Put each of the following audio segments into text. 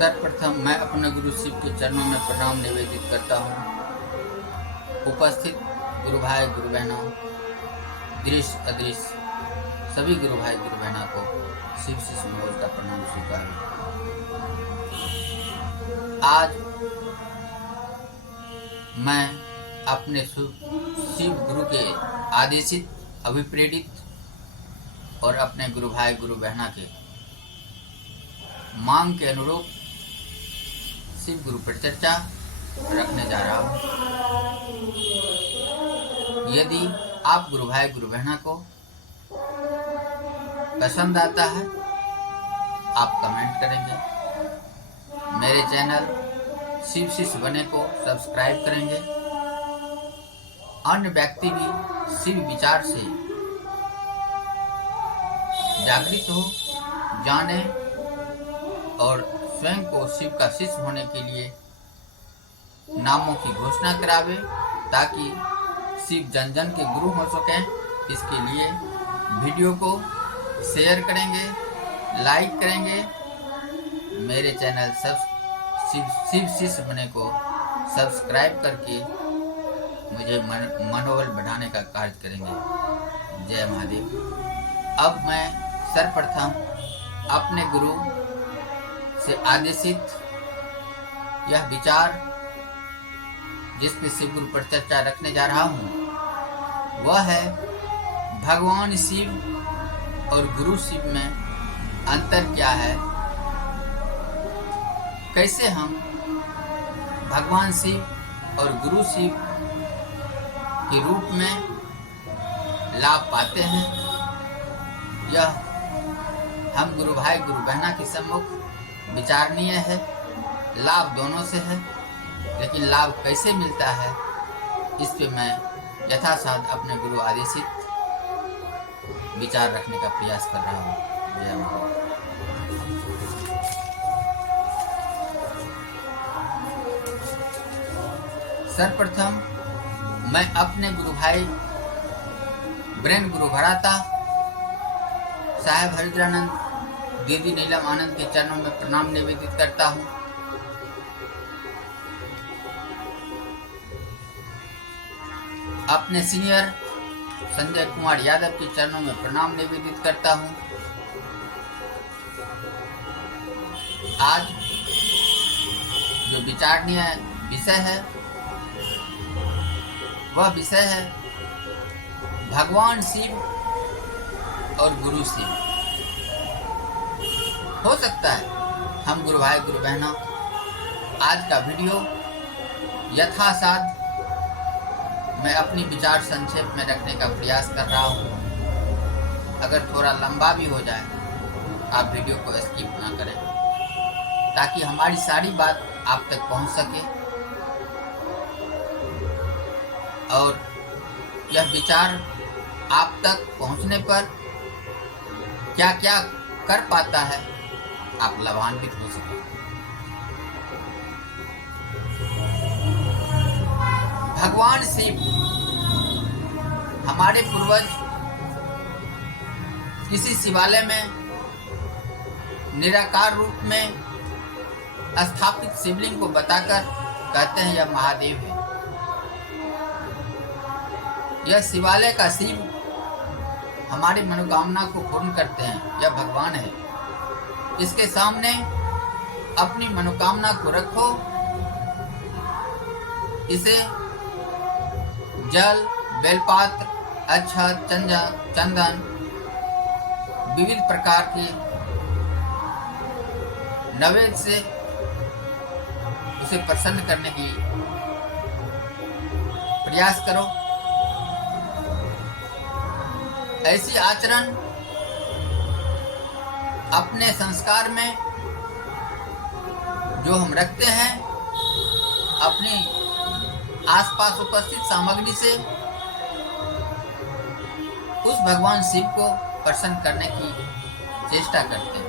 सर्वप्रथम मैं अपने गुरु शिव के चरणों में प्रणाम निवेदित करता हूँ। उपस्थित गुरु भाई गुरु बहनों, दृश्य अदृश्य सभी गुरु भाई गुरु बहनों को शिव शिष्य मनोज का प्रणाम स्वीकार। आज मैं अपने शिव गुरु के आदेशित, अभिप्रेरित और अपने गुरु भाई गुरु बहना के मांग के अनुरूप शिव गुरु पर चर्चा रखने जा रहा हूँ। यदि आप गुरु भाई गुरु बहना को पसंद आता है, आप कमेंट करेंगे, मेरे चैनल शिव शिष्य बने को सब्सक्राइब करेंगे, अन्य व्यक्ति भी शिव विचार से जागृत हो, जाने और स्वयं को शिव का शिष्य होने के लिए नामों की घोषणा करावे, ताकि शिव जन जन के गुरु हो सकें। इसके लिए वीडियो को शेयर करेंगे, लाइक करेंगे, मेरे चैनल शिव शिष्य बने को सब्सक्राइब करके मुझे मनोबल बढ़ाने का कार्य करेंगे। जय महादेव। अब मैं सर्वप्रथम अपने गुरु से आदेशित यह विचार जिस पे शिव गुरु पर चर्चा रखने जा रहा हूँ, वह है भगवान शिव और गुरु शिव में अंतर क्या है, कैसे हम भगवान शिव और गुरु शिव के रूप में लाभ पाते हैं। यह हम गुरु भाई गुरु बहना के सम्मुख विचारणीय है। लाभ दोनों से है, लेकिन लाभ कैसे मिलता है, इस पे मैं यथासाध्य अपने गुरु आदेशित विचार रखने का प्रयास कर रहा हूँ। जय महादेव। सर्वप्रथम मैं अपने गुरु भाई ब्रेन गुरु भराता साहेब हरिद्रानंद दीदी नीलम आनंद के चरणों में प्रणाम निवेदित करता हूँ। अपने सीनियर संजय कुमार यादव के चरणों में प्रणाम निवेदित करता हूँ। आज जो विचारणीय विषय है, वह विषय है भगवान शिव और गुरु शिव। हो सकता है हम गुरु भाई गुरु बहनों आज का वीडियो यथासाध्य मैं अपनी विचार संक्षेप में रखने का प्रयास कर रहा हूँ। अगर थोड़ा लंबा भी हो जाए, आप वीडियो को स्किप ना करें, ताकि हमारी सारी बात आप तक पहुँच सके और यह विचार आप तक पहुँचने पर क्या क्या कर पाता है, आप लाभान्वित हो सके। भगवान शिव हमारे पूर्वज किसी शिवालय में निराकार रूप में स्थापित शिवलिंग को बताकर कहते हैं यह महादेव है। यह शिवालय का शिव हमारी मनोकामना को पूर्ण करते हैं, यह भगवान है। इसके सामने अपनी मनोकामना को रखो, इसे जल, बेलपात्र, अक्षत, चंदन, विविध प्रकार के नैवेद्य से उसे प्रसन्न करने की प्रयास करो। ऐसी आचरण अपने संस्कार में जो हम रखते हैं, अपनी आसपास उपस्थित सामग्री से उस भगवान शिव को प्रसन्न करने की चेष्टा करते हैं।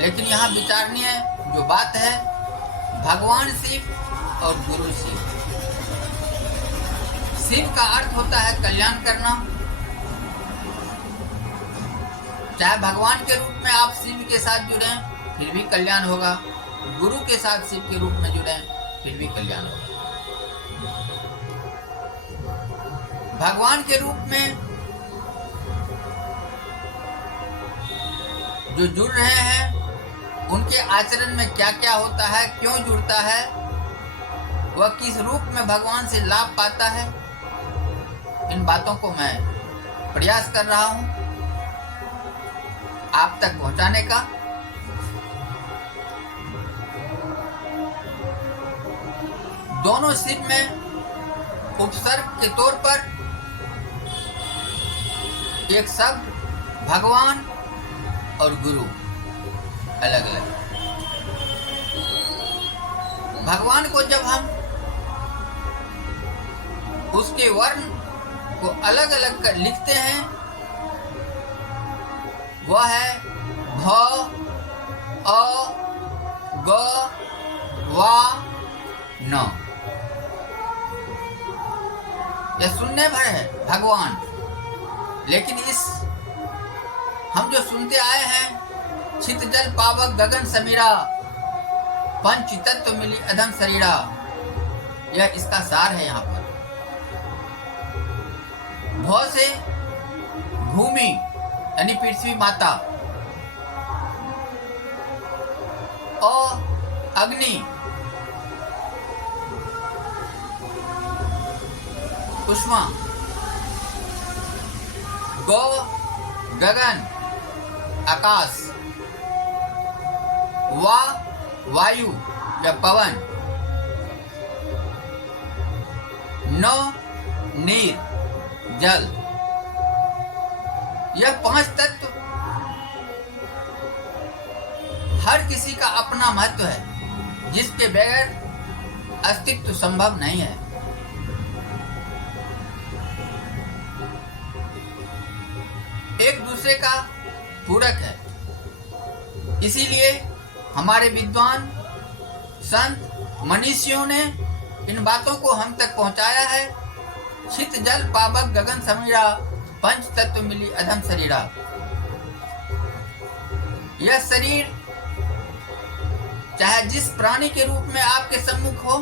लेकिन यहाँ विचारणीय जो बात है, भगवान शिव और गुरु शिव। शिव का अर्थ होता है कल्याण करना, चाहे भगवान के रूप में आप शिव के साथ जुड़े फिर भी कल्याण होगा, गुरु के साथ शिव के रूप में जुड़े फिर भी कल्याण होगा। भगवान के रूप में जो जुड़ रहे हैं उनके आचरण में क्या क्या होता है, क्यों जुड़ता है, वह किस रूप में भगवान से लाभ पाता है, इन बातों को मैं प्रयास कर रहा हूं आप तक पहुंचाने का। दोनों शिव में उपसर्ग के तौर पर एक शब्द भगवान और गुरु अलग अलग। भगवान को जब हम उसके वर्ण को अलग अलग कर लिखते हैं, वह है भ, अ, ग, वा, न। यह सुनने भर है भगवान, लेकिन इस हम जो सुनते आए हैं छित जल पावक गगन समीरा पंच तत्व मिली अधम शरीरा, यह इसका सार है। यहाँ पर भ से भूमि यानी पृथ्वी माता, अ अग्नि, उष्मा, गौ गगन आकाश, वा वायु या पवन, न नीर जल। यह पांच तत्व हर किसी का अपना महत्व है, जिसके बगैर अस्तित्व संभव नहीं है। एक दूसरे का पूरक है, इसीलिए हमारे विद्वान संत मनीषियों ने इन बातों को हम तक पहुंचाया है। छित जल पावक गगन समीरा पंच तत्व मिली अधम शरीरा। यह शरीर चाहे जिस प्राणी के रूप में आपके सम्मुख हो,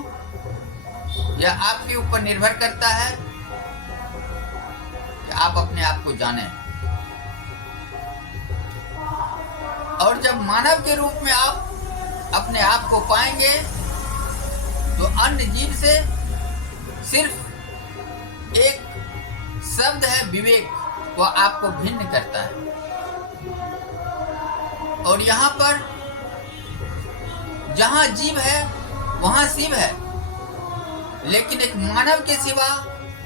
यह आपके ऊपर निर्भर करता है कि आप अपने आप को जाने। और जब मानव के रूप में आप अपने आप को पाएंगे तो अन्य जीव से सिर्फ एक शब्द है विवेक, वह आपको भिन्न करता है। और यहाँ पर जहाँ जीव है वहाँ शिव है, लेकिन एक मानव के सिवा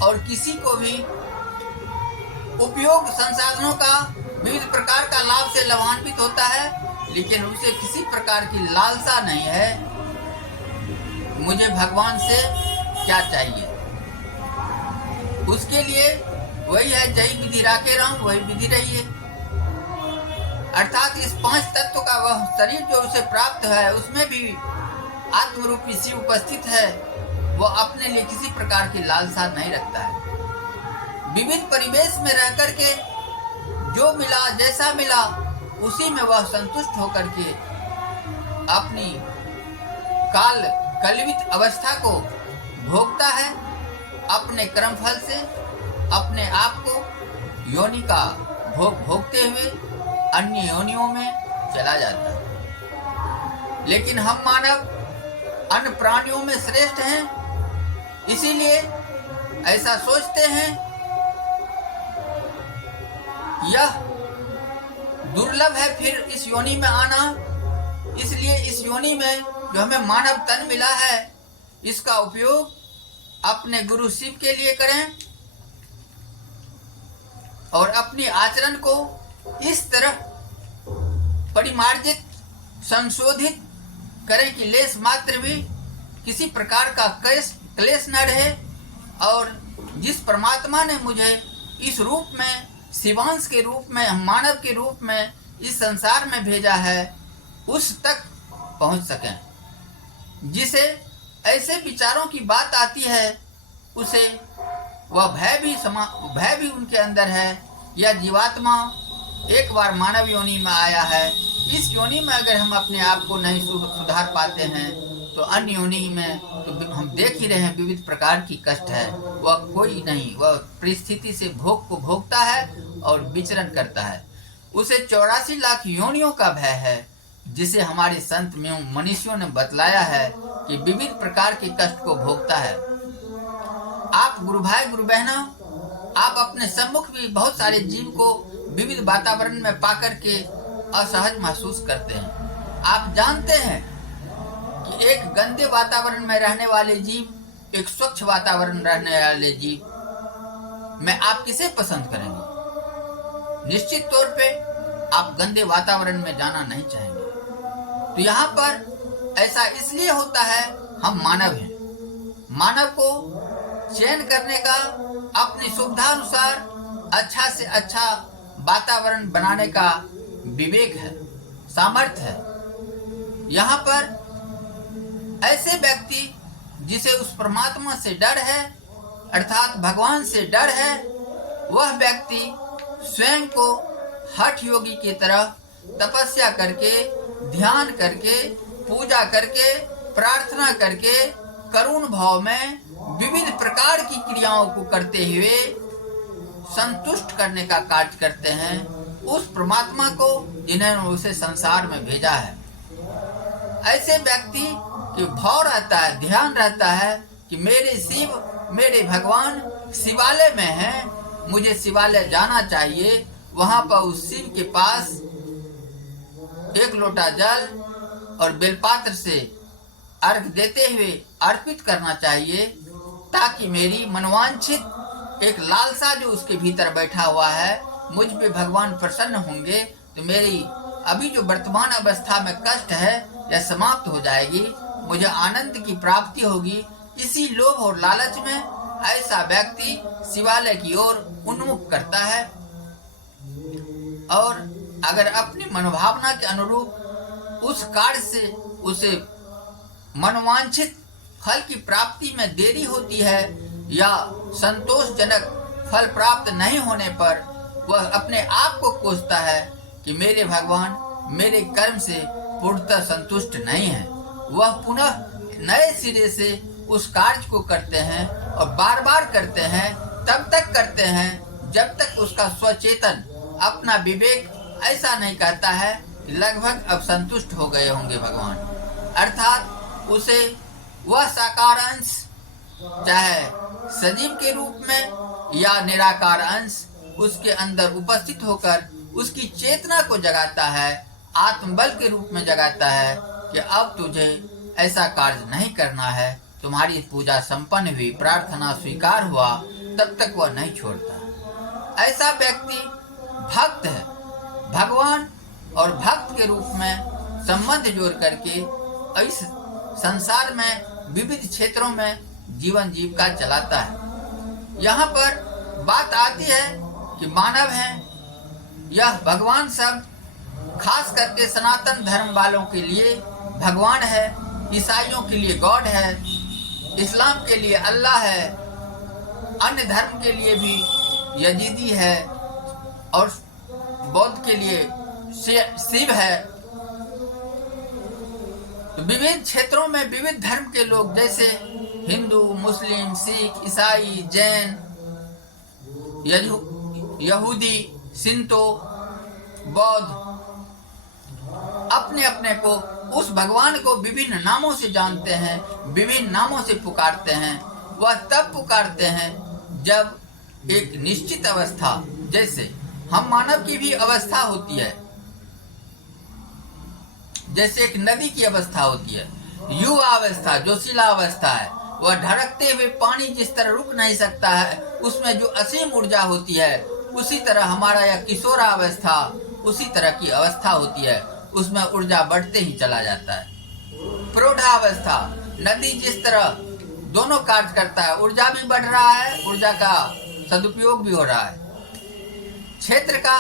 और किसी को भी उपयोग संसाधनों का विविध प्रकार का लाभ से लाभान्वित होता है, लेकिन उसे किसी प्रकार की लालसा नहीं है मुझे भगवान से क्या चाहिए। उसके लिए वही है जय विधि राखे राम, वही विधि रही है। अर्थात इस पांच तत्व का वह शरीर जो उसे प्राप्त है, उसमें भी आत्मरूपी शिव उपस्थित है। वह अपने लिए किसी प्रकार की लालसा नहीं रखता है। विविध परिवेश में रह करके जो मिला जैसा मिला उसी में वह संतुष्ट होकर के अपनी कलवित अवस्था को भोगता है। अपने कर्मफल से अपने आप को योनि का भोग भोगते हुए अन्य योनियों में चला जाता है। लेकिन हम मानव अन्य प्राणियों में श्रेष्ठ हैं, इसीलिए ऐसा सोचते हैं। यह दुर्लभ है फिर इस योनि में आना, इसलिए इस योनि में जो हमें मानव तन मिला है, इसका उपयोग अपने गुरु शिव के लिए करें और अपनी आचरण को इस तरह परिमार्जित संशोधित करें कि लेस मात्र भी किसी प्रकार का क्लेश न रहे। और जिस परमात्मा ने मुझे इस रूप में शिवांश के रूप में मानव के रूप में इस संसार में भेजा है, उस तक पहुंच सकें। जिसे ऐसे विचारों की बात आती है उसे वह भय भी उनके अंदर है, या जीवात्मा एक बार मानव योनि में आया है, इस योनि में अगर हम अपने आप को नहीं सुधार पाते हैं तो अन्य योनि में तो हम देख ही रहे हैं विविध प्रकार की कष्ट है। वह कोई नहीं, वह परिस्थिति से भोग को भोगता है और विचरण करता है। उसे 84 लाख योनियों का भय है, जिसे हमारे संत में मनीषियों ने बतलाया है कि विविध प्रकार के कष्ट को भोगता है। आप गुरु भाई गुरु बहनों, आप अपने सम्मुख भी बहुत सारे जीव को विविध वातावरण में पाकर के असहज महसूस करते हैं। आप जानते हैं कि एक गंदे वातावरण में रहने वाले जीव, एक स्वच्छ वातावरण रहने वाले जीव में आप किसे पसंद करेंगे? निश्चित तौर पे आप गंदे वातावरण में जाना नहीं चाहेंगे। तो यहाँ पर ऐसा इसलिए होता है, हम मानव हैं। मानव को चयन करने का, अपनी सुविधा अनुसार अच्छा से अच्छा वातावरण बनाने का विवेक है, सामर्थ्य है। यहाँ पर ऐसे व्यक्ति जिसे उस परमात्मा से डर है, अर्थात भगवान से डर है, वह व्यक्ति स्वयं को हठ योगी की तरह तपस्या करके, ध्यान करके, पूजा करके, प्रार्थना करके, करुण भाव में विविध प्रकार की क्रियाओं को करते हुए संतुष्ट करने का कार्य करते हैं उस परमात्मा को जिन्होंने उसे संसार में भेजा है। ऐसे व्यक्ति की भाव रहता है, ध्यान रहता है कि मेरे शिव, मेरे भगवान शिवालय में हैं, मुझे शिवालय जाना चाहिए। वहां पर उस शिव के पास एक लोटा जल और बेलपात्र से अर्घ देते हुए अर्पित करना चाहिए, ताकि मेरी मनवांछित एक लालसा जो उसके भीतर बैठा हुआ है, मुझ पे भगवान प्रसन्न होंगे तो मेरी अभी जो वर्तमान अवस्था में कष्ट है यह समाप्त हो जाएगी, मुझे आनंद की प्राप्ति होगी। इसी लोभ और लालच में ऐसा व्यक्ति शिवालय की ओर उन्मुख करता है और अगर अपनी मनोभावना के अनुरूप उस कार्य से उसे मनोवांछित फल की प्राप्ति में देरी होती है या संतोषजनक फल प्राप्त नहीं होने पर वह अपने आप को कोसता है कि मेरे भगवान मेरे कर्म से पूर्णतः संतुष्ट नहीं है। वह पुनः नए सिरे से उस कार्य को करते हैं और बार बार करते हैं, तब तक करते हैं जब तक उसका स्वचेतन अपना विवेक ऐसा नहीं कहता है कि लगभग अब संतुष्ट हो गए होंगे भगवान, अर्थात उसे वह साकार अंश चाहे सजीव के रूप में या निराकार अंश उसके अंदर उपस्थित होकर उसकी चेतना को जगाता है, आत्मबल के रूप में जगाता है कि अब तुझे ऐसा कार्य नहीं करना है, तुम्हारी पूजा संपन्न हुई, प्रार्थना स्वीकार हुआ, तब तक वह नहीं छोड़ता। ऐसा व्यक्ति भक्त है, भगवान और भक्त के रूप में संबंध जोड़ करके इस संसार में विविध क्षेत्रों में जीवन जीविका चलाता है। यहाँ पर बात आती है कि मानव है, यह भगवान शब्द खास करके सनातन धर्म वालों के लिए भगवान है, ईसाइयों के लिए गॉड है, इस्लाम के लिए अल्लाह है, अन्य धर्म के लिए भी यजीदी है और बौद्ध के लिए शिव है। तो विविध क्षेत्रों में विविध धर्म के लोग जैसे हिंदू, मुस्लिम, सिख, ईसाई, जैन, यहूदी, सिंतो, बौद्ध अपने अपने को उस भगवान को विभिन्न नामों से जानते हैं, विभिन्न नामों से पुकारते हैं। वह तब पुकारते हैं जब एक निश्चित अवस्था, जैसे हम मानव की भी अवस्था होती है, जैसे एक नदी की अवस्था होती है, युवा अवस्था जो शिला अवस्था है, वह ढरकते हुए पानी जिस तरह रुक नहीं सकता है, उसमें जो असीम ऊर्जा होती है, उसी तरह हमारा यह किशोरा अवस्था उसी तरह की अवस्था होती है, उसमें ऊर्जा बढ़ते ही चला जाता है। प्रौढ़ावस्था, नदी जिस तरह दोनों कार्य करता है, ऊर्जा भी बढ़ रहा है, ऊर्जा का सदुपयोग भी हो रहा है। क्षेत्र का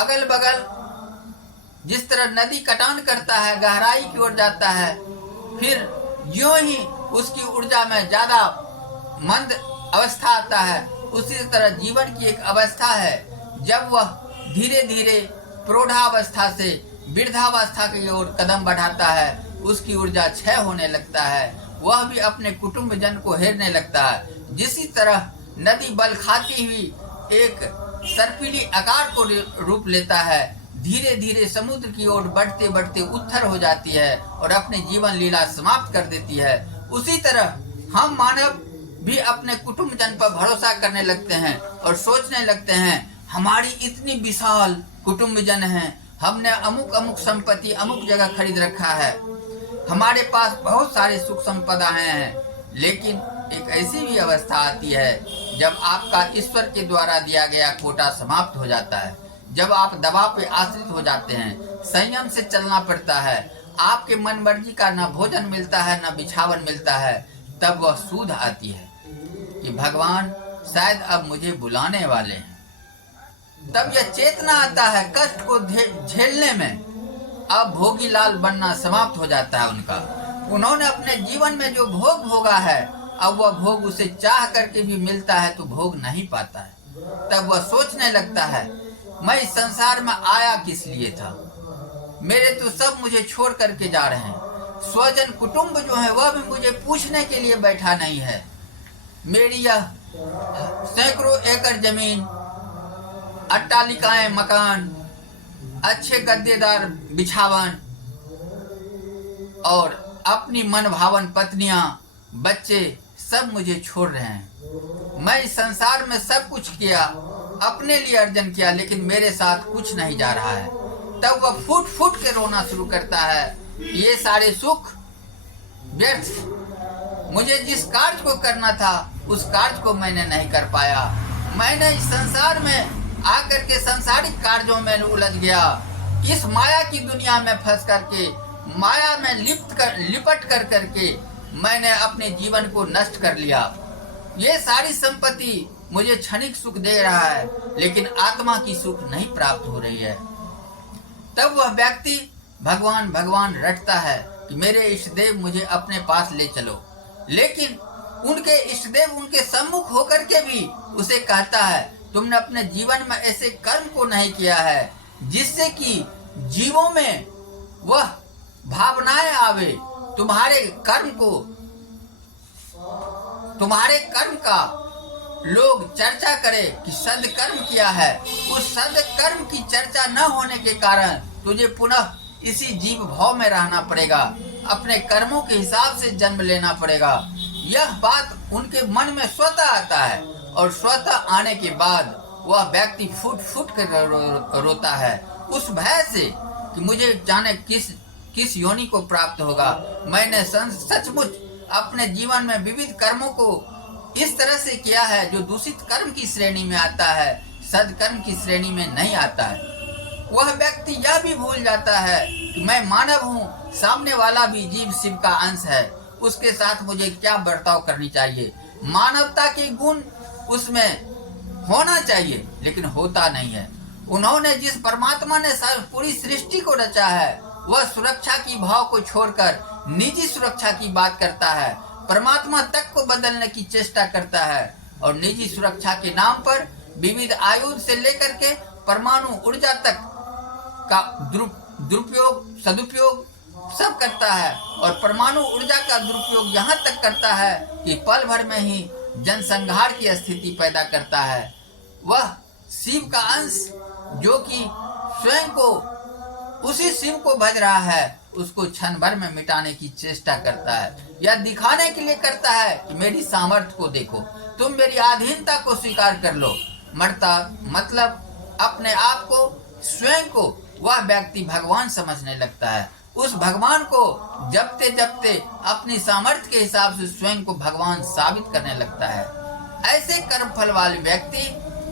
अगल बगल जिस तरह नदी कटान करता है, गहराई की ओर जाता है, फिर यूं ही उसकी ऊर्जा में ज्यादा मंद अवस्था आता है, उसी तरह जीवन की एक अवस्था है जब वह धीरे धीरे प्रौढ़ावस्था से वृद्धावस्था की ओर कदम बढ़ाता है, उसकी ऊर्जा क्षय होने लगता है, वह भी अपने कुटुंब जन को हेरने लगता है। जिसी तरह नदी बल खाती हुई एक सर्पिली आकार को रूप लेता है, धीरे धीरे समुद्र की ओर बढ़ते बढ़ते उत्तर हो जाती है और अपने जीवन लीला समाप्त कर देती है। उसी तरह हम मानव भी अपने कुटुंब जन पर भरोसा करने लगते हैं और सोचने लगते हैं हमारी इतनी विशाल कुटुंब जन है, हमने अमुक अमुक संपत्ति अमुक जगह खरीद रखा है, हमारे पास बहुत सारी सुख संपदाएं हैं। लेकिन एक ऐसी भी अवस्था आती है जब आपका ईश्वर के द्वारा दिया गया कोटा समाप्त हो जाता है, जब आप दबाव पे आश्रित हो जाते हैं, संयम से चलना पड़ता है, आपके मन मर्जी का न भोजन मिलता है न बिछावन मिलता है, तब वह सूध आती है कि भगवान शायद अब मुझे बुलाने वाले हैं। तब यह चेतना आता है कष्ट को झेलने में। अब भोगी लाल बनना समाप्त हो जाता है उनका। उन्होंने अपने जीवन में जो भोग भोगा है, अब वह भोग उसे चाह करके भी मिलता है तो भोग नहीं पाता है। तब वह सोचने लगता है मैं इस संसार में आया किस लिए था, मेरे तो सब मुझे छोड़ करके जा रहे हैं, स्वजन कुटुंब जो है वह भी मुझे पूछने के लिए बैठा नहीं है, मेरी यह सैकड़ों एकड़ जमीन, अट्टालिकाएं, मकान, अच्छे गद्देदार बिछावन और अपनी मन भावन पत्नियां, बच्चे सब मुझे छोड़ रहे हैं। मैं इस संसार में सब कुछ किया, अपने लिए अर्जन किया, लेकिन मेरे साथ कुछ नहीं जा रहा है। तब वह फूट फूट के रोना शुरू करता है, ये सारे सुख व्यर्थ, मुझे जिस कार्य को करना था उस कार्य को मैंने नहीं कर पाया। मैंने इस संसार में आकर के सांसारिक कार्यों में उलझ गया, इस माया की दुनिया में फंस करके, माया में लिपट कर करके मैंने अपने जीवन को नष्ट कर लिया। ये सारी संपत्ति मुझे क्षणिक सुख दे रहा है, लेकिन आत्मा की सुख नहीं प्राप्त हो रही है। तब वह व्यक्ति भगवान भगवान रटता है कि मेरे इष्टदेव मुझे अपने पास ले चलो, लेकिन उनके इष्टदेव उनके सम्मुख होकर के भी उसे कहता है तुमने अपने जीवन में ऐसे कर्म को नहीं किया है जिससे कि जीवों में वह भावनाएं आवे, तुम्हारे कर्म का लोग चर्चा करे कि सदकर्म किया है। उस सदकर्म की चर्चा न होने के कारण तुझे पुनः इसी जीव भाव में रहना पड़ेगा, अपने कर्मों के हिसाब से जन्म लेना पड़ेगा। यह बात उनके मन में स्वतः आता है और स्वतः आने के बाद वह व्यक्ति फूट फूट कर रोता है उस भय से कि मुझे जाने किस योनि को प्राप्त होगा। मैंने सचमुच अपने जीवन में विविध कर्मों को इस तरह से किया है जो दूषित कर्म की श्रेणी में आता है, सदकर्म की श्रेणी में नहीं आता है। वह व्यक्ति यह भी भूल जाता है कि मैं मानव हूँ, सामने वाला भी जीव शिव का अंश है, उसके साथ मुझे क्या बर्ताव करनी चाहिए। मानवता के गुण उसमें होना चाहिए, लेकिन होता नहीं है। उन्होंने जिस परमात्मा ने पूरी सृष्टि को रचा है, वह सुरक्षा की भाव को छोड़कर निजी सुरक्षा की बात करता है, परमात्मा तक को बदलने की चेष्टा करता है और निजी सुरक्षा के नाम पर विविध आयुध से लेकर के परमाणु ऊर्जा तक का दुरुपयोग सदुपयोग सब करता है और परमाणु ऊर्जा का दुरुपयोग यहाँ तक करता है कि पल भर में ही जनसंहार की स्थिति पैदा करता है। वह शिव का अंश जो कि स्वयं को उसी शिव को भज रहा है, उसको क्षण भर में मिटाने की चेष्टा करता है। यह दिखाने के लिए करता है कि मेरी सामर्थ्य को देखो, तुम मेरी अधीनता को स्वीकार कर लो। मरता मतलब अपने आप को, स्वयं को वह व्यक्ति भगवान समझने लगता है। उस भगवान को जपते जपते अपनी सामर्थ्य के हिसाब से स्वयं को भगवान साबित करने लगता है। ऐसे कर्म फल वाले व्यक्ति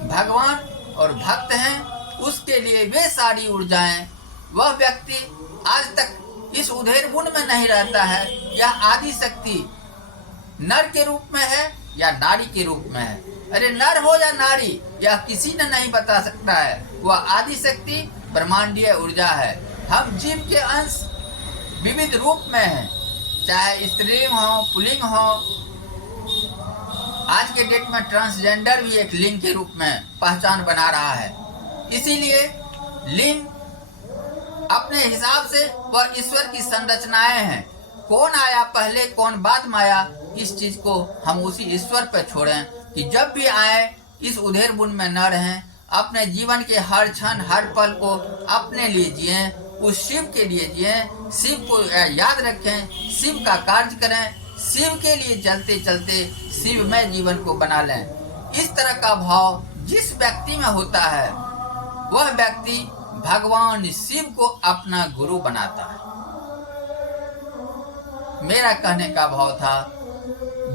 भगवान और भक्त हैं, उसके लिए वे सारी ऊर्जाएं, वह व्यक्ति आज तक इस उधेर गुण में नहीं रहता है। यह आदि शक्ति नर के रूप में है या नारी के रूप में है। अरे नर हो या नारी, यह किसी ने नहीं बता सकता है। वह आदि शक्ति ब्रह्मांडीय ऊर्जा है। हम जीव के अंश विविध रूप में हैं, चाहे स्त्रीलिंग हो, पुल्लिंग हो। आज के डेट में ट्रांसजेंडर भी एक लिंग के रूप में पहचान बना रहा है। इसीलिए लिंग अपने हिसाब से वह ईश्वर की संरचनाएं हैं। कौन आया पहले कौन बाद में आया, इस चीज को हम उसी ईश्वर पर छोड़ें कि जब भी आए इस उधेर बुन में न रहें, अपने जीवन के हर क्षण हर पल को अपने लिए जिए, उस शिव के लिए जिए, शिव को याद रखें, शिव का कार्य करें, शिव के लिए चलते चलते शिवमय जीवन को बना लें। इस तरह का भाव जिस व्यक्ति में होता है वह व्यक्ति भगवान शिव को अपना गुरु बनाता है। मेरा कहने का भाव था,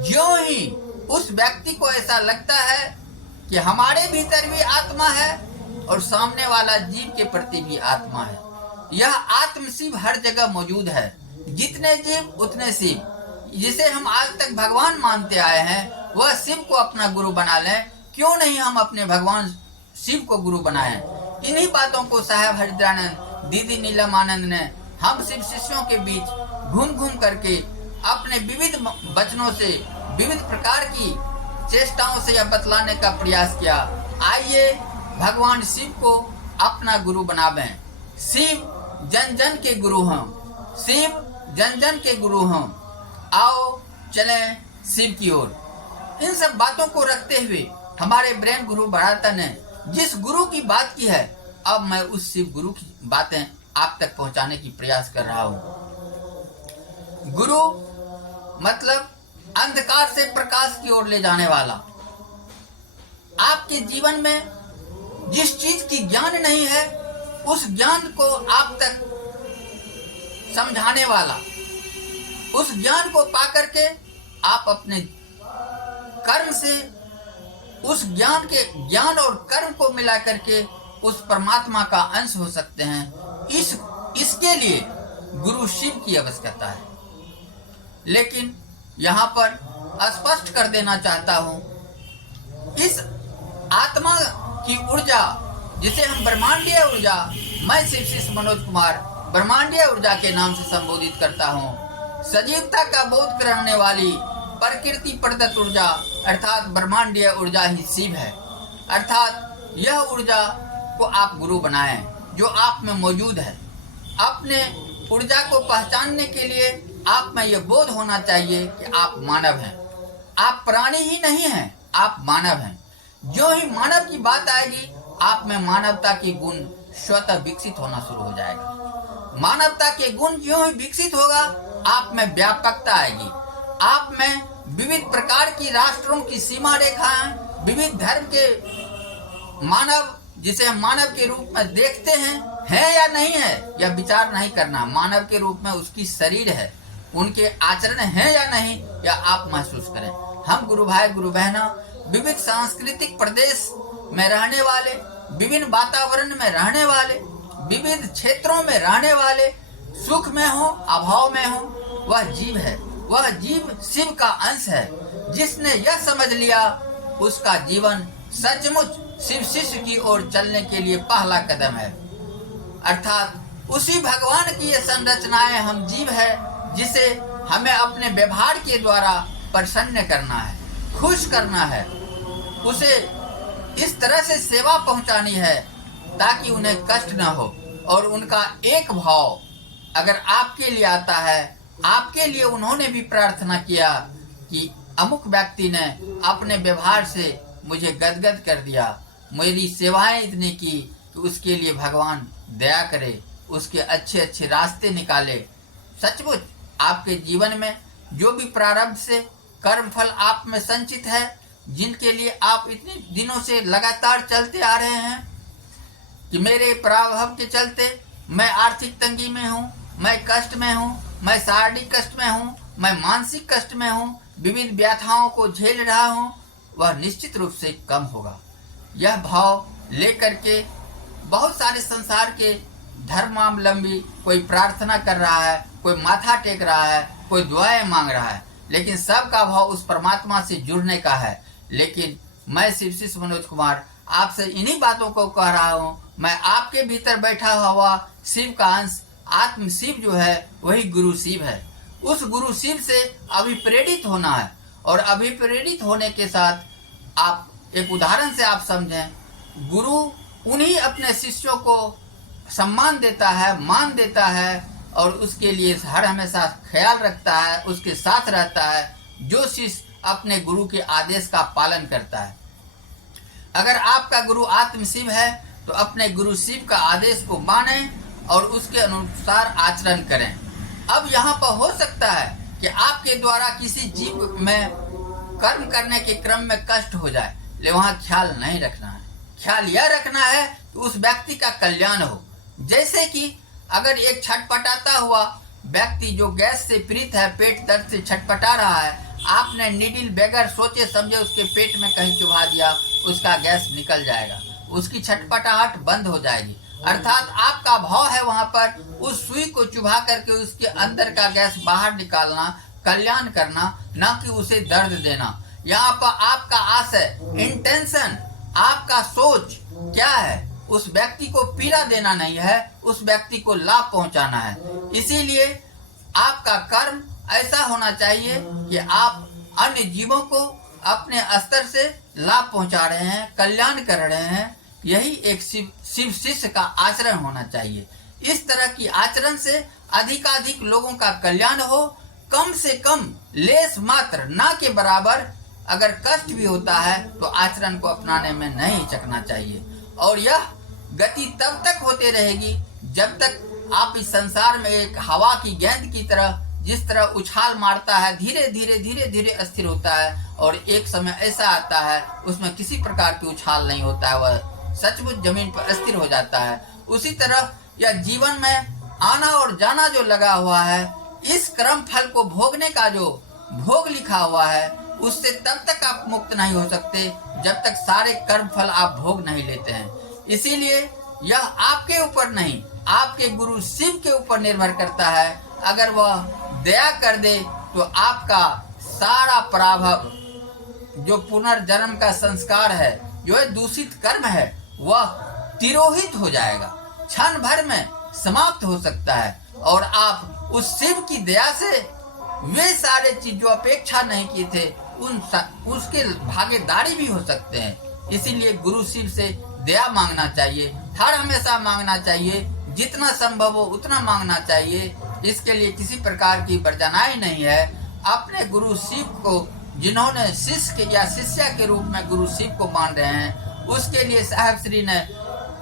जो ही उस व्यक्ति को ऐसा लगता है कि हमारे भीतर भी आत्मा है और सामने वाला जीव के प्रति भी आत्मा है, यह आत्म शिव हर जगह मौजूद है। जितने जीव उतने शिव। जिसे हम आज तक भगवान मानते आए हैं वह शिव को अपना गुरु बना लें। क्यों नहीं हम अपने भगवान शिव को गुरु बनाएं? इन्हीं बातों को साहब हरिद्रानंद, दीदी नीलम आनंद ने हम शिव शिष्यों के बीच घूम घूम करके अपने विविध वचनों से, विविध प्रकार की चेष्टाओं से यह बतलाने का प्रयास किया। आइए भगवान शिव को अपना गुरु बनावें। शिव जन जन के गुरु हैं, शिव जन जन के गुरु हैं। आओ चलें शिव की ओर। इन सब बातों को रखते हुए हमारे ब्रेन गुरु बराता ने जिस गुरु की बात की है, अब मैं उस शिव गुरु की बातें आप तक पहुंचाने की प्रयास कर रहा हूं। गुरु मतलब अंधकार से प्रकाश की ओर ले जाने वाला। आपके जीवन में जिस चीज की ज्ञान नहीं है उस ज्ञान को आप तक समझाने वाला। उस ज्ञान को पाकर के आप अपने कर्म से उस ज्ञान और कर्म को मिला करके उस परमात्मा का अंश हो सकते हैं। इसके लिए गुरु शिव की आवश्यकता है। लेकिन यहाँ पर स्पष्ट कर देना चाहता हूँ, इस आत्मा की ऊर्जा जिसे हम ब्रह्मांडीय ऊर्जा, मैं शिव शिष्य मनोज कुमार ब्रह्मांडीय ऊर्जा के नाम से संबोधित करता हूँ। सजीवता का बोध कराने वाली प्रकृति प्रदत्त ऊर्जा अर्थात ब्रह्मांडीय ऊर्जा ही शिव है। अर्थात यह ऊर्जा को आप गुरु बनाएं जो आप में मौजूद है। अपने ऊर्जा को पहचानने के लिए आप में यह बोध होना चाहिए कि आप मानव हैं। आप प्राणी ही नहीं हैं, आप मानव हैं। जो ही मानव की बात आएगी आप में मानवता की गुण स्वतः विकसित होना शुरू हो जाएगा। मानवता के गुण जो ही विकसित होगा आप में व्यापकता आएगी। आप में विविध प्रकार की राष्ट्रों की सीमा रेखाएं, विविध धर्म के मानव जिसे हम मानव के रूप में देखते हैं या नहीं है, यह विचार नहीं करना। मानव के रूप में उसकी शरीर है, उनके आचरण है या नहीं, यह आप महसूस करें। हम गुरु भाई गुरु बहना विविध सांस्कृतिक प्रदेश में रहने वाले, विभिन्न वातावरण में रहने वाले, विविध क्षेत्रों में रहने वाले, सुख में हो अभाव में हो, वह जीव है। वह जीव शिव का अंश है। जिसने यह समझ लिया उसका जीवन सचमुच शिव शिष्य की ओर चलने के लिए पहला कदम है। अर्थात उसी भगवान की ये संरचनाएं हम जीव है जिसे हमें अपने व्यवहार के द्वारा प्रसन्न करना है, खुश करना है। उसे इस तरह से सेवा पहुंचानी है ताकि उन्हें कष्ट न हो। और उनका एक भाव अगर आपके लिए आता है, आपके लिए उन्होंने भी प्रार्थना किया कि अमुक व्यक्ति ने अपने व्यवहार से मुझे गदगद कर दिया, मेरी सेवाएं इतनी की कि उसके लिए भगवान दया करे, उसके अच्छे अच्छे रास्ते निकाले। सचमुच आपके जीवन में जो भी प्रारब्ध से कर्म फल आप में संचित है, जिनके लिए आप इतने दिनों से लगातार चलते आ रहे हैं कि मेरे प्रभाव के चलते मैं आर्थिक तंगी में हूँ, मैं कष्ट में हूँ, मैं शारीरिक कष्ट में हूँ, मैं मानसिक कष्ट में हूँ, विविध व्यथाओं को झेल रहा हूँ, वह निश्चित रूप से कम होगा। यह भाव लेकर के बहुत सारे संसार के धर्मावलंबी कोई प्रार्थना कर रहा है, कोई माथा टेक रहा है, कोई दुआएं मांग रहा है, लेकिन सबका भाव उस परमात्मा से जुड़ने का है। लेकिन मैं शिव शिष्य मनोज कुमार आपसे इन्हीं बातों को कह रहा हूँ। मैं आपके भीतर बैठा हुआ शिव का अंश आत्म शिव जो है वही गुरु शिव है। उस गुरु शिव से अभिप्रेरित होना है। और अभिप्रेरित होने के साथ आप एक उदाहरण से आप समझें, गुरु उन्हीं अपने शिष्यों को सम्मान देता है, मान देता है और उसके लिए हर हमेशा ख्याल रखता है, उसके साथ रहता है, जो शिष्य अपने गुरु के आदेश का पालन करता है। अगर आपका गुरु आत्म शिव है तो अपने गुरु शिव का आदेश को माने और उसके अनुसार आचरण करें। अब यहाँ पर हो सकता है कि आपके द्वारा किसी जीव में कर्म करने के क्रम में कष्ट हो जाए, लेकिन वहाँ ख्याल नहीं रखना है। ख्याल यह रखना है कि उस व्यक्ति का कल्याण हो। जैसे कि अगर एक छटपटाता हुआ व्यक्ति जो गैस से पीड़ित है, पेट दर्द से छटपटा रहा है, आपने नीडल बगैर सोचे समझे उसके पेट में कहीं चुभा दिया, उसका गैस निकल जाएगा, उसकी छटपटाहट बंद हो जाएगी। अर्थात आपका भाव है वहां पर उस सुई को चुभा करके उसके अंदर का गैस बाहर निकालना, कल्याण करना, न कि उसे दर्द देना। यहाँ पर आपका आशय, इंटेंशन, आपका सोच क्या है? उस व्यक्ति को पीड़ा देना नहीं है, उस व्यक्ति को लाभ पहुंचाना है। इसीलिए आपका कर्म ऐसा होना चाहिए कि आप अन्य जीवों को अपने स्तर से लाभ पहुंचा रहे हैं, कल्याण कर रहे हैं। यही एक शिव शिष्य का आचरण होना चाहिए। इस तरह की आचरण से अधिकाधिक लोगों का कल्याण हो, कम से कम लेस मात्र ना के बराबर अगर कष्ट भी होता है तो आचरण को अपनाने में नहीं हिचकना चाहिए। और यह गति तब तक होती रहेगी जब तक आप इस संसार में एक हवा की गेंद की तरह जिस तरह उछाल मारता है, धीरे धीरे धीरे धीरे अस्थिर होता है और एक समय ऐसा आता है उसमें किसी प्रकार की उछाल नहीं होता है, वह सचमुच जमीन पर अस्थिर हो जाता है। उसी तरह यह जीवन में आना और जाना जो लगा हुआ है, इस कर्म फल को भोगने का जो भोग लिखा हुआ है, उससे तब तक आप मुक्त नहीं हो सकते जब तक सारे कर्म फल आप भोग नहीं लेते हैं। इसीलिए यह आपके ऊपर नहीं, आपके गुरु शिव के ऊपर निर्भर करता है। अगर वह दया कर दे तो आपका सारा प्रारब्ध, जो पुनर्जन्म का संस्कार है, जो दूषित कर्म है, वह तिरोहित हो जाएगा, क्षण भर में समाप्त हो सकता है और आप उस शिव की दया से वे सारे चीज जो अपेक्षा नहीं किए थे उसके भागीदारी भी हो सकते हैं। इसीलिए गुरु शिव से दया मांगना चाहिए, हर हमेशा मांगना चाहिए, जितना संभव हो उतना मांगना चाहिए। इसके लिए किसी प्रकार की बरजनाई नहीं है। अपने गुरु शिव को, जिन्होंने शिष्य के या शिष्या के रूप में गुरु शिव को मान रहे हैं, उसके लिए साहब श्री ने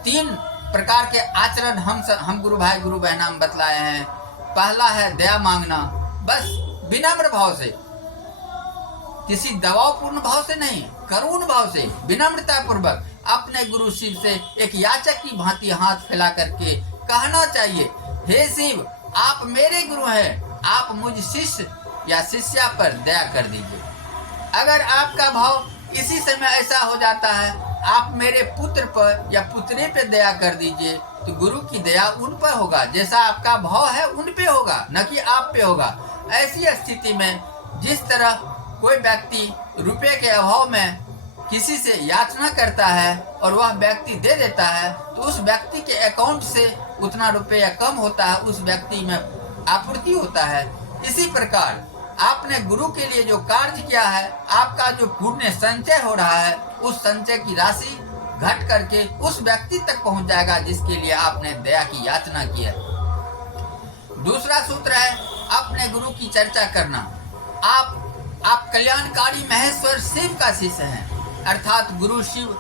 3 प्रकार के आचरण हम गुरु भाई गुरु बहना बतलाए हैं। पहला है दया मांगना, बस विनम्र भाव से, किसी दबावपूर्ण भाव से नहीं, करुण भाव से, विनम्रता पूर्वक अपने गुरु शिव से एक याचक की भांति हाथ फैला करके कहना चाहिए, हे शिव, आप मेरे गुरु हैं, आप मुझ शिष्य या शिष्या पर दया कर दीजिए। अगर आपका भाव इसी समय ऐसा हो जाता है, आप मेरे पुत्र पर या पुत्री पे दया कर दीजिए, तो गुरु की दया उन पर होगा, जैसा आपका भाव है उन पे होगा, न कि आप पे होगा। ऐसी स्थिति में जिस तरह कोई व्यक्ति रुपए के अभाव में किसी से याचना करता है और वह व्यक्ति दे देता है, तो उस व्यक्ति के अकाउंट से उतना रुपया कम होता है, उस व्यक्ति में आपूर्ति होता है। इसी प्रकार आपने गुरु के लिए जो कार्य किया है, आपका जो पुण्य संचय हो रहा है, उस संचय की राशि घट करके उस व्यक्ति तक पहुंच जाएगा जिसके लिए आपने दया की याचना की है। दूसरा सूत्र है अपने गुरु की चर्चा करना। आप कल्याणकारी महेश्वर शिव का शिष्य हैं, अर्थात गुरु शिव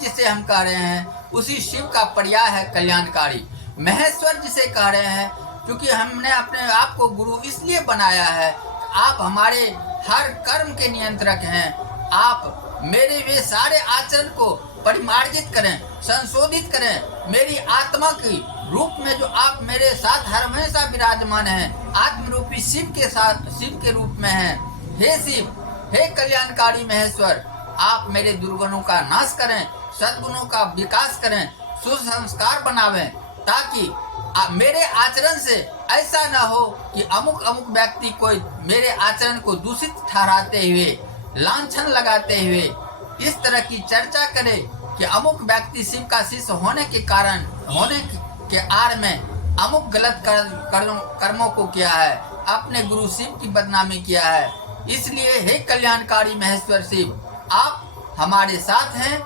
जिसे हम कह रहे हैं, उसी शिव का पर्याय है कल्याणकारी। महेश्वर जिसे कह रहे हैं, क्योंकि हमने अपने आप को गुरु इसलिए बनाया है, आप हमारे हर कर्म के नियंत्रक हैं। आप मेरे वे सारे आचरण को परिमार्जित करें, संशोधित करें। मेरी आत्मा की रूप में जो आप मेरे साथ हर हमेशा विराजमान हैं, आत्मरूपी शिव के साथ, शिव के रूप में हैं। हे शिव, हे कल्याणकारी महेश्वर, आप मेरे दुर्गुणों का नाश करें, सद्गुणों का विकास करें, सुसंस्कार बनावें, ताकि मेरे आचरण से ऐसा न हो कि अमुक व्यक्ति कोई मेरे आचरण को दूषित ठहराते हुए, लांछन लगाते हुए इस तरह की चर्चा करे कि अमुक व्यक्ति शिव का शिष्य होने के आड़ में अमुक गलत कर्मों को किया है, अपने गुरु शिव की बदनामी किया है। इसलिए हे कल्याणकारी महेश्वर शिव, आप हमारे साथ हैं,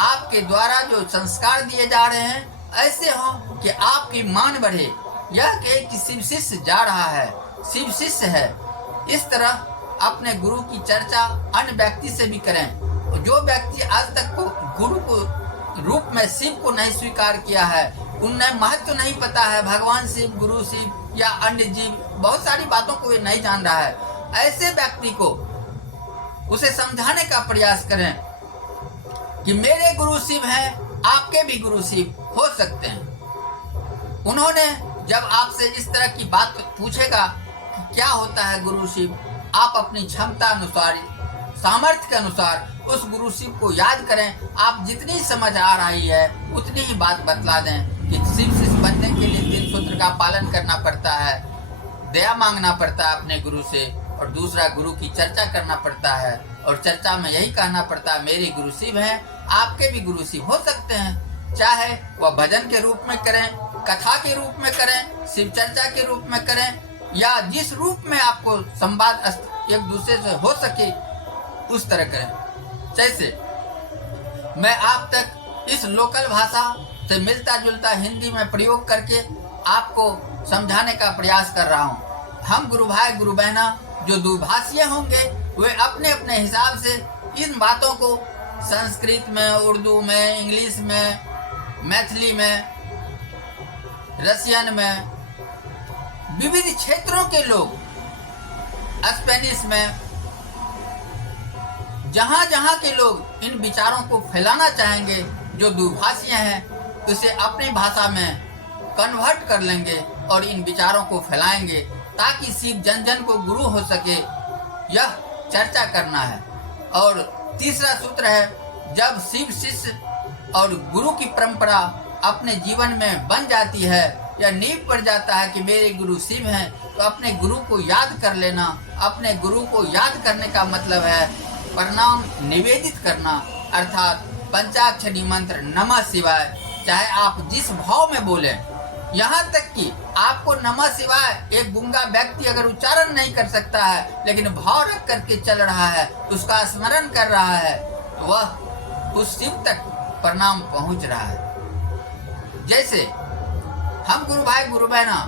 आपके द्वारा जो संस्कार दिए जा रहे हैं ऐसे हो कि आपकी मान बढ़े। यह कहे कि शिव शिष्य जा रहा है, शिव शिष्य है। इस तरह अपने गुरु की चर्चा अन्य व्यक्ति से भी करें। जो व्यक्ति आज तक को गुरु को रूप में शिव को नहीं स्वीकार किया है, उन्हें महत्व नहीं पता है, भगवान शिव, गुरु शिव या अन्य जीव, बहुत सारी बातों को ये नहीं जान रहा है, ऐसे व्यक्ति को उसे समझाने का प्रयास करें कि मेरे गुरु शिव हैं, आपके भी गुरु शिव हो सकते हैं। उन्होंने जब आपसे इस तरह की बात पूछेगा कि क्या होता है गुरु शिव, आप अपनी क्षमता अनुसार, सामर्थ्य के अनुसार उस गुरु शिव को याद करें। आप जितनी समझ आ रही है उतनी ही बात बतला दें कि शिव शिष्य बनने के लिए 3 सूत्र का पालन करना पड़ता है, दया मांगना पड़ता है अपने गुरु से, और दूसरा गुरु की चर्चा करना पड़ता है, और चर्चा में यही कहना पड़ता है मेरे गुरु शिव हैं, आपके भी गुरु शिव हो सकते हैं। चाहे वह भजन के रूप में करें, कथा के रूप में करें, शिव चर्चा के रूप में करें, या जिस रूप में आपको संवाद एक दूसरे से हो सके उस तरह करें। जैसे मैं आप तक इस लोकल भाषा से मिलता जुलता हिंदी में प्रयोग करके आपको समझाने का प्रयास कर रहा हूँ। हम गुरु भाई गुरु बहना जो दुभाषीय होंगे वे अपने अपने हिसाब से इन बातों को संस्कृत में, उर्दू में, इंग्लिश में, मैथिली में, रसियन में, विविध क्षेत्रों के लोग, स्पेनिश में, जहां जहां के लोग इन विचारों को फैलाना चाहेंगे, जो दुभाषीय हैं उसे अपनी भाषा में कन्वर्ट कर लेंगे और इन विचारों को फैलाएंगे ताकि शिव जन जन को गुरु हो सके। यह चर्चा करना है। और तीसरा सूत्र है, जब शिव शिष्य और गुरु की परंपरा अपने जीवन में बन जाती है या नींव पड़ जाता है कि मेरे गुरु शिव हैं, तो अपने गुरु को याद कर लेना। अपने गुरु को याद करने का मतलब है प्रणाम निवेदित करना, अर्थात पंचाक्षरी मंत्र नमः शिवाय, चाहे आप जिस भाव में बोले। यहाँ तक कि आपको नमः शिवाय एक गूंगा व्यक्ति अगर उच्चारण नहीं कर सकता है लेकिन भाव रख करके चल रहा है, उसका स्मरण कर रहा है, तो वह उस शिव तक प्रणाम पहुंच रहा है। जैसे हम गुरु भाई गुरु बहना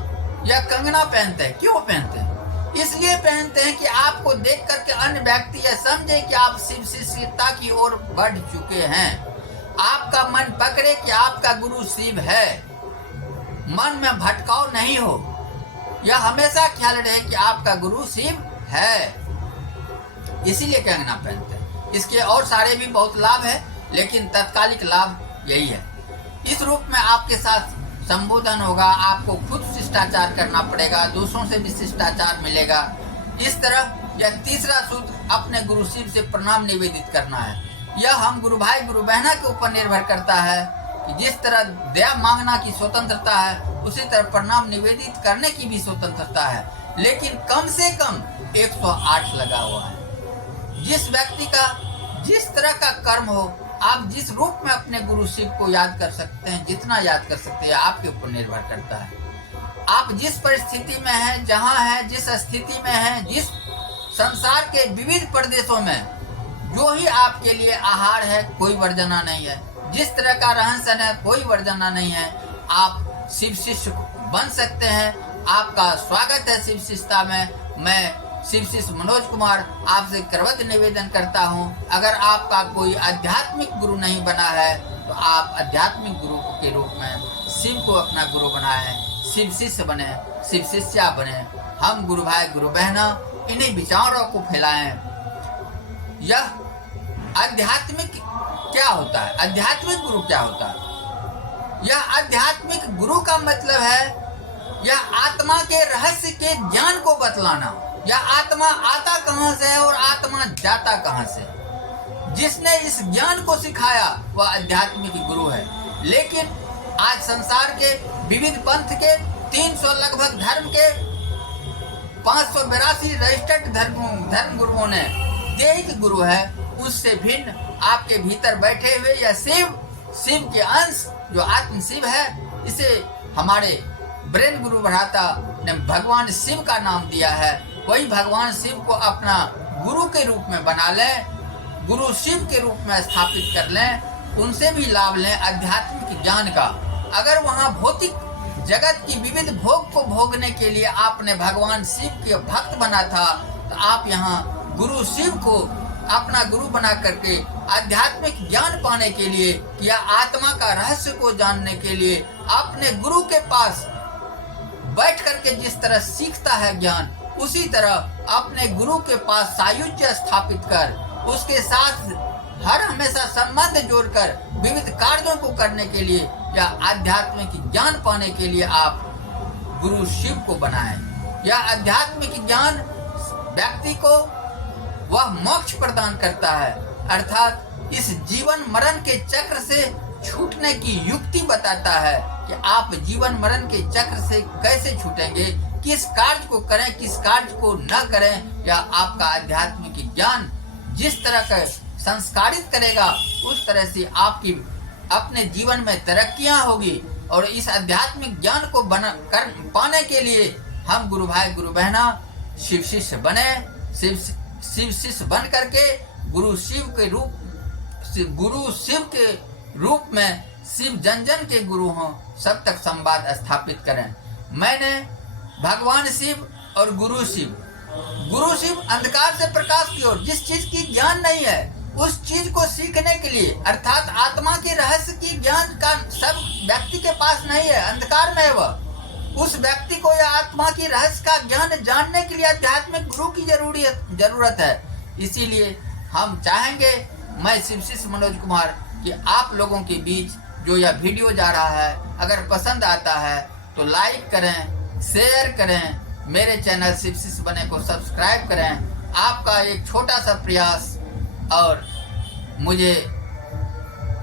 या कंगना पहनते हैं, क्यों पहनते हैं? इसलिए पहनते हैं कि आपको देख करके अन्य व्यक्ति यह समझे कि आप शिव शिष्यता की ओर बढ़ चुके हैं। आपका मन पकड़े कि आपका गुरु शिव है, मन में भटकाव नहीं हो, यह हमेशा ख्याल रहे कि आपका गुरु शिव है। इसीलिए कंगना पहनते हैं। इसके और सारे भी बहुत लाभ है, लेकिन तत्कालिक लाभ यही है। इस रूप में आपके साथ संबोधन होगा, आपको खुद शिष्टाचार करना पड़ेगा, दूसरों से भी शिष्टाचार मिलेगा। इस तरह यह तीसरा सूत्र अपने गुरु शिव से प्रणाम निवेदित करना है। यह हम गुरु भाई गुरु बहना के ऊपर निर्भर करता है कि जिस तरह दया मांगना की स्वतंत्रता है, उसी तरह प्रणाम निवेदित करने की भी स्वतंत्रता है, लेकिन कम से कम 108 लगा हुआ है। जिस व्यक्ति का जिस तरह का कर्म हो, आप जिस रूप में अपने गुरु शिव को याद कर सकते हैं, जितना याद कर सकते हैं, आपके ऊपर निर्भर करता है। आप जिस परिस्थिति में हैं, जहां हैं, जिस स्थिति में हैं, जिस संसार के विविध प्रदेशों में जो ही आपके लिए आहार है, कोई वर्जना नहीं है। जिस तरह का रहन सहन है, कोई वर्जना नहीं है। आप शिव शिष्य बन सकते हैं। आपका स्वागत है शिव शिष्यता में। मैं शिव शिष्य मनोज कुमार आपसे करवत निवेदन करता हूं, अगर आपका कोई आध्यात्मिक गुरु नहीं बना है तो आप आध्यात्मिक गुरु के रूप में शिव को अपना गुरु बनाएं, शिव शिष्य बने, शिव शिष्या बने। हम गुरु भाई गुरु बहना इन्हीं विचारों को फैलाएं। यह आध्यात्मिक क्या होता है? आध्यात्मिक गुरु क्या होता है? यह आध्यात्मिक गुरु का मतलब है यह आत्मा के रहस्य के ज्ञान को बतलाना। या आत्मा आता कहां से है और आत्मा जाता कहां से, जिसने इस ज्ञान को सिखाया वह आध्यात्मिक गुरु है। लेकिन आज संसार के विविध पंथ के 300 लगभग धर्म के 582 रजिस्टर्ड धर्म गुरुओं ने एक गुरु है, उससे भिन्न आपके भीतर बैठे हुए या शिव के अंश जो आत्म शिव है, इसे हमारे ब्रेन गुरु भ्राता ने भगवान शिव का नाम दिया है। वही भगवान शिव को अपना गुरु के रूप में बना लें, गुरु शिव के रूप में स्थापित कर लें, उनसे भी लाभ लें आध्यात्मिक ज्ञान का। अगर वहाँ भौतिक जगत की विविध भोग को भोगने के लिए आपने भगवान शिव के भक्त बना था, तो आप यहाँ गुरु शिव को अपना गुरु बना करके आध्यात्मिक ज्ञान पाने के लिए या आत्मा का रहस्य को जानने के लिए अपने गुरु के पास बैठ करके जिस तरह सीखता है ज्ञान, उसी तरह अपने गुरु के पास सायुज्य स्थापित कर उसके साथ हर हमेशा संबंध जोड़कर विविध कार्यों को करने के लिए या आध्यात्मिक ज्ञान पाने के लिए आप गुरु शिव को बनाएं। यह आध्यात्मिक ज्ञान व्यक्ति को वह मोक्ष प्रदान करता है, अर्थात इस जीवन मरण के चक्र से छूटने की युक्ति बताता है कि आप जीवन मरण के चक्र से कैसे छूटेंगे, किस कार्य को करें किस कार्य को न करें। या आपका आध्यात्मिक ज्ञान जिस तरह का संस्कारित करेगा उस तरह से आपकी अपने जीवन में तरक्कियां होगी। और इस आध्यात्मिक ज्ञान को पाने के लिए हम गुरु भाई गुरु बहना शिव शिष्य बने। शिव शिष्य बन करके गुरु शिव के रूप में शिव जन जन के गुरु हों, सब तक संवाद स्थापित करें। मैंने भगवान शिव और गुरु शिव अंधकार से प्रकाश की ओर, जिस चीज की ज्ञान नहीं है उस चीज को सीखने के लिए, अर्थात आत्मा के रहस्य की ज्ञान का सब व्यक्ति के पास नहीं है, अंधकार में है वह। उस व्यक्ति को या आत्मा की रहस्य का ज्ञान जानने के लिए आध्यात्मिक गुरु की जरूरत है। इसीलिए हम चाहेंगे, मैं शिव शिष्य मनोज कुमार, कि आप लोगों के बीच जो यह वीडियो जा रहा है, अगर पसंद आता है तो लाइक करें, शेयर करें, मेरे चैनल शिव शिष्य बने को सब्सक्राइब करें। आपका एक छोटा सा प्रयास और मुझे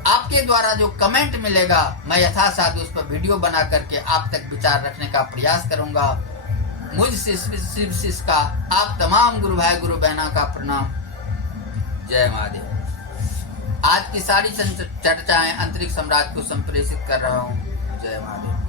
आपके द्वारा जो कमेंट मिलेगा, मैं यथासाध्य उस पर वीडियो बना करके आप तक विचार रखने का प्रयास करूंगा। मुझ शिव शिष्य का आप तमाम गुरु भाई गुरु बहना का प्रणाम। जय महादेव। आज की सारी चर्चाएं अंतरिक्ष सम्राट को संप्रेषित कर रहा हूँ। जय महादेव।